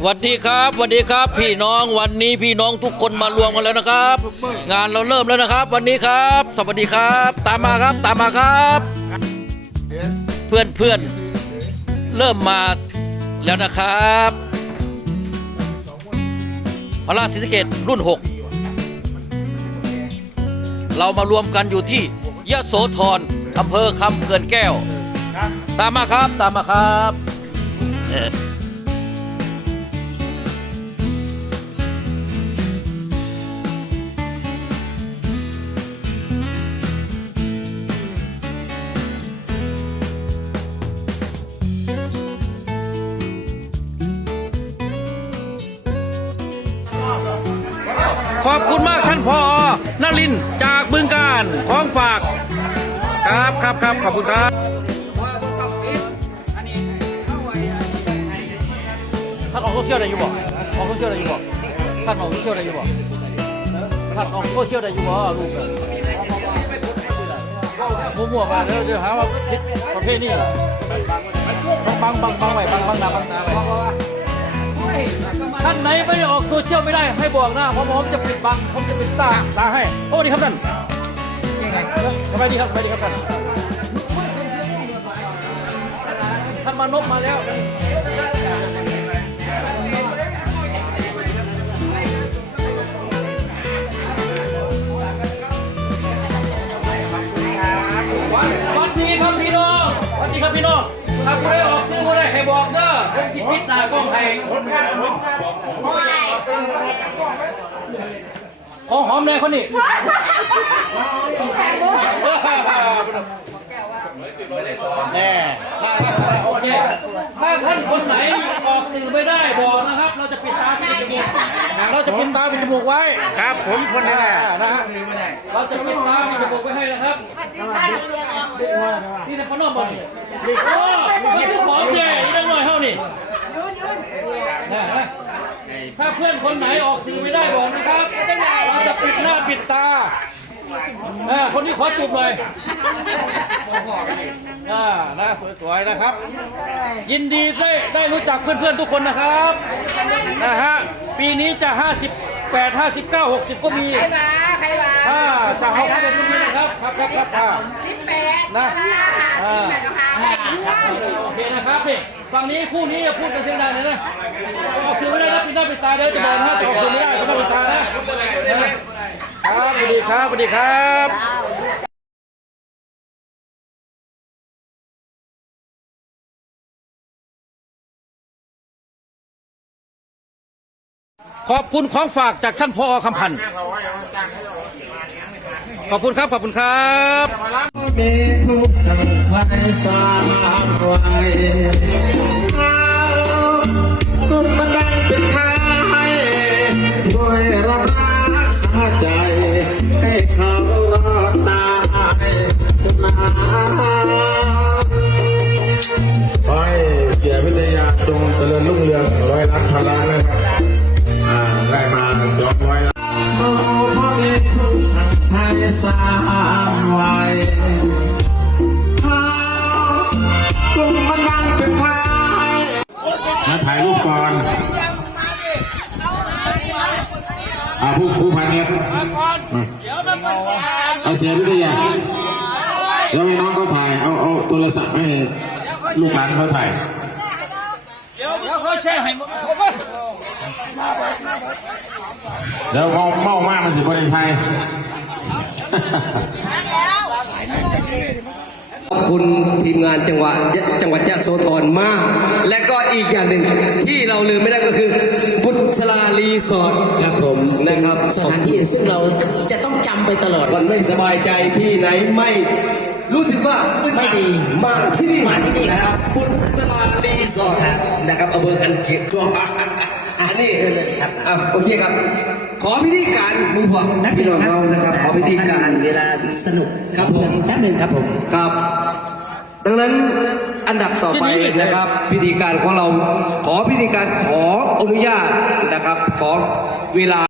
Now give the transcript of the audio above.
สวัสดีครับสวัสดีครับ พี่น้องวันนี้พี่น้องทุกคนมารวมกันแล้วนะครับ งานเราเริ่มแล้วนะครับ วันนี้ครับ สวัสดีครับ ตามมาครับตามมาครับ เพื่อนเพื่อนเริ่มมาแล้วนะครับพระราชศรีสเกตรุ่น 6 เรามารวมกันอยู่ที่ยะโสธรอำเภอคำเขื่อนแก้ว ตามมาครับตามมาครับ ขอบคุณมากท่านพอนลินจากบึงการของฝาก ครับครับครับขอบคุณครับท่านออกโซเชียลได้อยู่บ่ออกโซเชียลได้อยู่บ่ท่านออกโซเชียลได้อยู่บ่ท่านออกโซเชียลได้อยู่บ่ลูกอะมั่วมาเดี๋ยวเดี๋ยวหาว่าผิดประเภทนี้บังบังบังบังไว้บังบังนาบังตาไว้ ท่านไหนไม่ได้ออกโซเชียลไม่ได้ให้บอกนะเพราะผมจะปิดบังผมจะปิดตาตาให้โอ้ดีครับท่านสบายดีครับสบายดีครับท่านท่านมานพมาแล้วสวัสดีครับพี่น้องสวัสดีครับพี่น้องถ้าผู้ใดออกซื้อผู้ใดให้บ ผมจิตปิดหน้ากล้องให้ขอหอมแน่คนนี้แน่โอเคถ้าท่านคนไหนออกสื่อไม่ได้บอกนะครับ เราจะปิดตาปิดจมูกเราจะปิดตาปิดจมูกไว้ ครับผมคนนี้แหละนะฮะเราจะปิดตาปิดจมูกไว้ให้นะครับนี่นะพนมบอลโอ้ไม่คือหอมใหญ่นี่นั่งหน่อยเท่านี่นะฮะ ถ้าเพื่อนคนไหนออกสื่อไม่ได้บอกนะครับเราจะปิดหน้าปิดตาอ่าคนนี้ขอจูบเลยอ่าหน้าสวยๆนะครับ ยินดีได้ได้รู้จักเพื่อนๆทุกคนนะครับนะฮะปีนี้จะ 58 59 60 ก็มีใครมาใครมาอ่าจะเอาเข้าไปตรงนี้นะครับครับครับครับอ่าสิบแปดนะห้าสิบแปดห้าแปดโอเคนะครับนี่ ฝั่งนี้คู่นี้อย่าพูดกันเสียงดังเลยนะออกสื่อไม่ได้นะปิดหน้าปิดตาเดี๋ยวจะบอกนะออกสื่อไม่ได้ปิดหน้าปิดตานะครับสวัสดีครับสวัสดีครับขอบคุณของฝากจากท่านพอคำพันธ์ ขอบคุณครับ ขอบคุณครับมีทุกข์ทางใครสร้างไว้เอากุมมันดังเป็นทายช่วยรับรักษาใจ ให้เขารอดตายนาขอให้เสียวิทยาจงเจริญ สร้างไว้เขากุมมันดังเป็นท้ายมาถ่ายรูปก่อนอาผู้ผู้พันเนี่ยเอาเสียงวิทยาเดี๋ยวให้น้องเขาถ่าย เอาเอาโทรศัพท์ให้ลูกหลานเขาถ่ายแล้วเขาแช่ให้เขาบ้างเดี๋ยวเอาเมามากมันสิบริไทย ขอบคุณทีมงานจังหวัดจังหวัดยะโสธรมาก และก็อีกอย่างหนึ่งที่เราลืมไม่ได้ก็คือบุษรารีสอร์ทครับผมนะครับสถานที่ซึ่งเราจะต้องจำไปตลอดมันไม่สบายใจที่ไหนไม่รู้สึกว่าไม่ดีมาที่นี่มาที่นี่นะครับบุษรารีสอร์ทนะครับอำเภอคันเกียรติอั นนี้เออเลยครับอะโอเคครับ ขอพิธีการมึงพอพี่น้องเรานะครับ ขอพิธีการเวลาสนุกครับผมแป๊บหนึ่งครับผมครับ ดังนั้นอันดับต่อไปนะครับ พิธีการของเราขอพิธีการขออนุญาตนะครับ ขอเวลา